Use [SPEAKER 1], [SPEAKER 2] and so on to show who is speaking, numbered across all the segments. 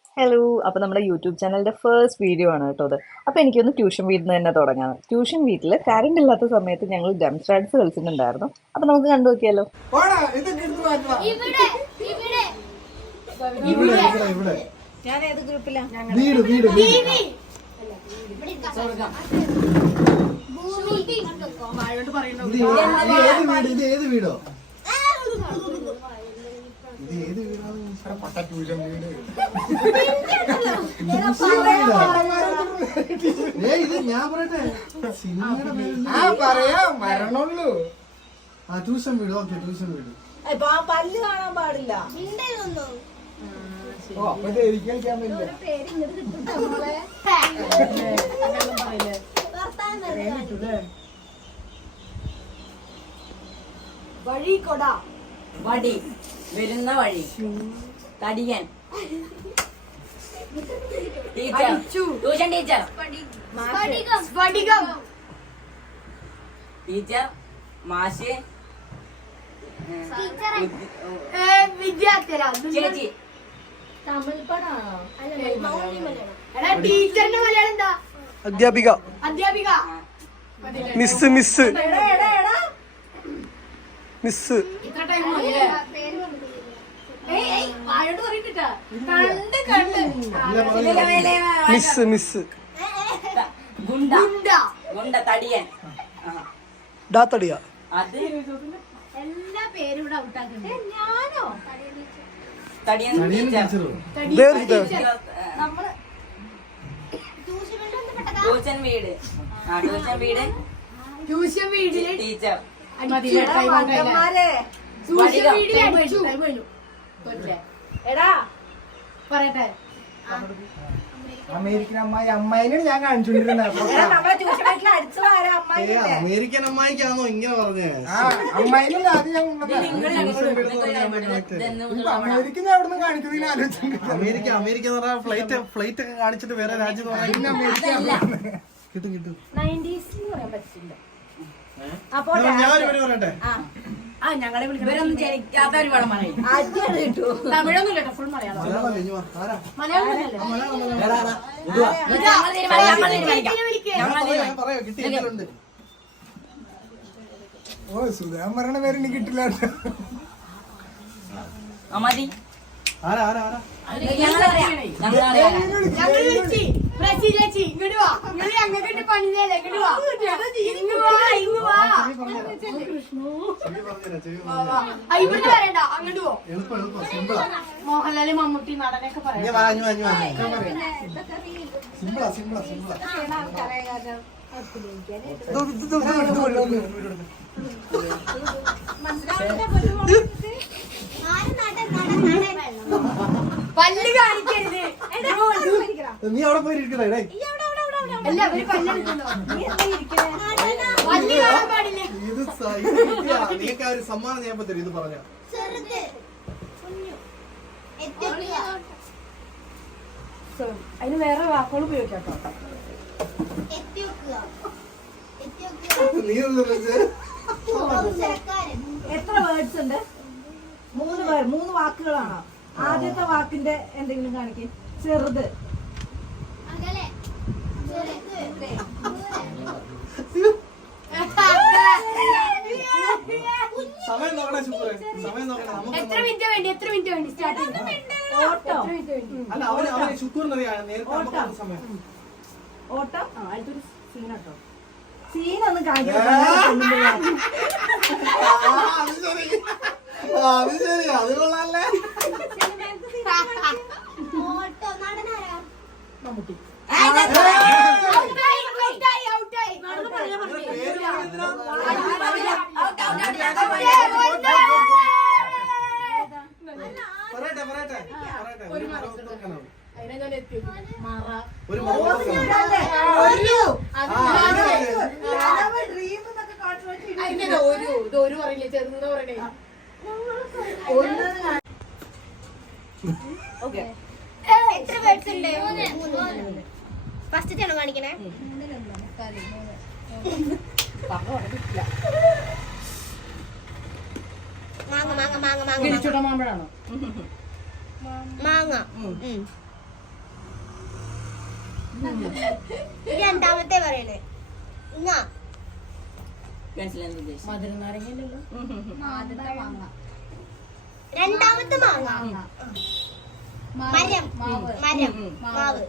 [SPEAKER 1] Hello. അപ്പോൾ നമ്മുടെ YouTube ചാനലിൻ്റെ ഫസ്റ്റ് വീഡിയോ ആണ് കേട്ടോ അത്. അപ്പോൾ എനിക്കൊന്ന് ട്യൂഷൻ വീട്ടിൽ നിന്ന് തന്നെ തുടങ്ങാം. ട്യൂഷൻ വീട്ടിൽ കറണ്ട് ഇല്ലാത്ത സമയത്ത് ഞങ്ങൾ ഡെമോൺസ്ട്രേറ്റ്സ് കളിച്ചിട്ടുണ്ടായിരുന്നു. അപ്പോൾ നമുക്ക് കണ്ടു നോക്കിയാലോ. ഞാൻ ഏത് ഗ്രൂപ്പിലാണ്?
[SPEAKER 2] ഞാൻ പറയട്ടെ മരണുള്ളൂ. ട്യൂഷൻ വീട്. ഓക്കെ, ട്യൂഷൻ വീട്.
[SPEAKER 1] പല്ല് കാണാൻ പാടില്ല.
[SPEAKER 3] വഴി കൊട,
[SPEAKER 4] വടി, വരുന്ന വഴി, തടിയൻ, ടീച്ചർ, ട്യൂഷൻ ടീച്ചർ, ടീച്ചർ, മാഷ്, ചേച്ചി.
[SPEAKER 3] തമിഴ് പടാണോ? ടീച്ചറിന്റെ മലയാളം എന്താ?
[SPEAKER 2] അധ്യാപിക.
[SPEAKER 3] അധ്യാപിക.
[SPEAKER 2] Miss. Miss. Miss. Miss. Miss.
[SPEAKER 4] ഗുണ്ട, ഗുണ്ട, തടിയൻ,
[SPEAKER 2] ഡാത്തടിയ.
[SPEAKER 4] അത്
[SPEAKER 3] എല്ലാ പേരും ഇവിടെ ഔട്ടാക്കണ്ടേ? ഞാനോ?
[SPEAKER 4] തടിയൻ ടീച്ചർ, ട്യൂഷൻ വീട്, ട്യൂഷൻ വീട്,
[SPEAKER 3] ട്യൂഷൻ വീട്ടിലെ
[SPEAKER 4] ടീച്ചർ,
[SPEAKER 3] എടാ പറയട്ടെ.
[SPEAKER 2] അമേരിക്കൻ അമ്മായി. അമ്മായിനാണ് ഞാൻ കാണിച്ചോണ്ടിരുന്നത്. അമേരിക്കൻ അമ്മായിക്കാണോ ഇങ്ങനെ പറഞ്ഞേ? അമ്മായിനല്ല ആദ്യം ഞാൻ അമേരിക്കൻ എവിടെ നിന്ന് കാണിക്കുന്നതിന് ആലോചിച്ചു. അമേരിക്ക എന്ന് പറഞ്ഞാൽ ഫ്ലൈറ്റ് ഒക്കെ കാണിച്ചിട്ട് വേറെ രാജ്യം കിട്ടും.
[SPEAKER 3] 90s പറയാൻ പറ്റില്ല.
[SPEAKER 2] ഞാനൊരു പേര് പറയട്ടെ.
[SPEAKER 4] ഇവരൊന്നും ജനിക്കാത്തവര് വേണം
[SPEAKER 3] തമിഴൊന്നും കേട്ടോ, ഫുൾ മലയാളം.
[SPEAKER 2] പറയാ കിട്ടിയിട്ടുണ്ട്. ഓ, സുധാൻ പറയണ പേര് എനിക്ക് കിട്ടില്ല.
[SPEAKER 4] മതി.
[SPEAKER 2] ആരാ
[SPEAKER 3] മോഹൻലാല്, മമ്മൂട്ടി, നടനൊക്കെ പറയാം. പല്ല് കാണിക്കരുത്.
[SPEAKER 2] നീ അവിടെ പോയി ഇരിക്കണേ.
[SPEAKER 3] എല്ലാവരും പല്ലെടുക്കുന്നു. പല്ല് കാണാൻ പാടില്ല.
[SPEAKER 2] നീക്ക് ആ ഒരു സമ്മാനം ഞാൻ തരും. ഇത് പറഞ്ഞ
[SPEAKER 3] അതിന് വേറെ വാക്കുകൾ ഉപയോഗിക്കാം.
[SPEAKER 1] എത്ര വേർഡ്സ് ഉണ്ട്? 3 വാക്കുകളാണോ? ആദ്യത്തെ വാക്കിന്റെ എന്തെങ്കിലും കാണിക്കും. ചെറുത്,
[SPEAKER 2] സമയം നോക്കണേ. സൂപ്പർ സമയം നോക്കണേ.
[SPEAKER 3] എത്ര മിനിറ്റ് വേണ്ടി സ്റ്റാർട്ട്
[SPEAKER 2] അല്ല, അവന് ശുക്കൂറിനറിയാം നേരത്തെ സമയം.
[SPEAKER 1] ഓട്ടം. അടുത്തൊരു സീനട്ടോ. സീനൊന്നും കാണിക്കാൻ.
[SPEAKER 2] അത് ശരി, അത് കൊള്ളാല്ലേ.
[SPEAKER 3] മമ്മൂട്ടി. ഒരു പറയില്ലേ, ചെറുതെന്ന് പറയണേ.
[SPEAKER 5] എത്ര വേർഡ്സ് ഉണ്ട്? ഫസ്റ്റ് ആണോ കാണിക്കണേ? മാങ്ങ മാങ്ങ മാങ്ങ മാങ്ങ
[SPEAKER 3] തിരിച്ചുട മാമ്പഴാണോ?
[SPEAKER 5] മാങ്ങ രണ്ടാമത്തെ പറയണേ ഇങ്ങ
[SPEAKER 4] മനസ്സിലായി ഉദ്ദേശിച്ചത്.
[SPEAKER 3] ആദ്യത്തെ മാങ്ങ
[SPEAKER 5] രണ്ടാമത്തെ മാങ്ങ മരം മരം മാവ്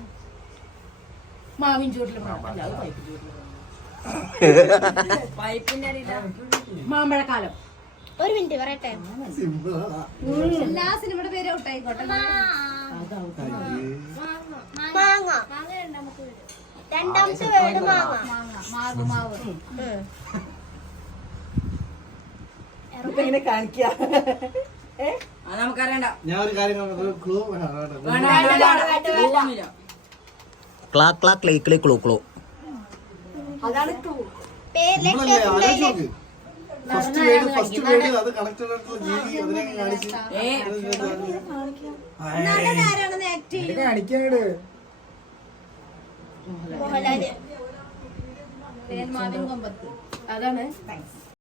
[SPEAKER 6] മാവിൻ ചൂട്ടില്
[SPEAKER 4] പൈപ്പിന്റെ അടിയിലാ.
[SPEAKER 6] മാമ്പഴക്കാലം.
[SPEAKER 5] ഒരു മിനിറ്റ് പറയട്ടെ.
[SPEAKER 3] എല്ലാ സിനിമയുടെ പേര് ഔട്ടായിക്കോട്ടെ.
[SPEAKER 5] മാങ്ങ രണ്ടാമത്തെ വേർഡ് മാങ്ങ.
[SPEAKER 3] മാവ് മാവ്
[SPEAKER 1] ഇങ്ങനെ കാണിക്കുക.
[SPEAKER 4] അത് നമുക്കറിയണ്ട.
[SPEAKER 2] ഞാൻ ഒരു കാര്യം ക്ലൂ
[SPEAKER 4] വേണ്ട, വേണ്ട, വേണ്ട. ഒന്നുമില്ല.
[SPEAKER 7] ക്ലാ ക്ലാ ക്ലേ ക്ലേ ക്ലോ ക്ലോ.
[SPEAKER 6] അതാണ് ടൂ.
[SPEAKER 2] നമ്മളല്ലേ ആലോചിച്ച് ഫസ്റ്റ് വേർഡ് അത് കണക്റ്റഡ് ആയിട്ടുള്ള ജീവി അതിനെ കാണിച്ച്
[SPEAKER 3] ആരാണെന്ന് ആക്ട് ചെയ്യും?
[SPEAKER 2] കാണിക്കാട്
[SPEAKER 5] മോഹൻലാല്
[SPEAKER 3] തേന്മാവിൻ കൊമ്പത്ത്.
[SPEAKER 6] അതാണ്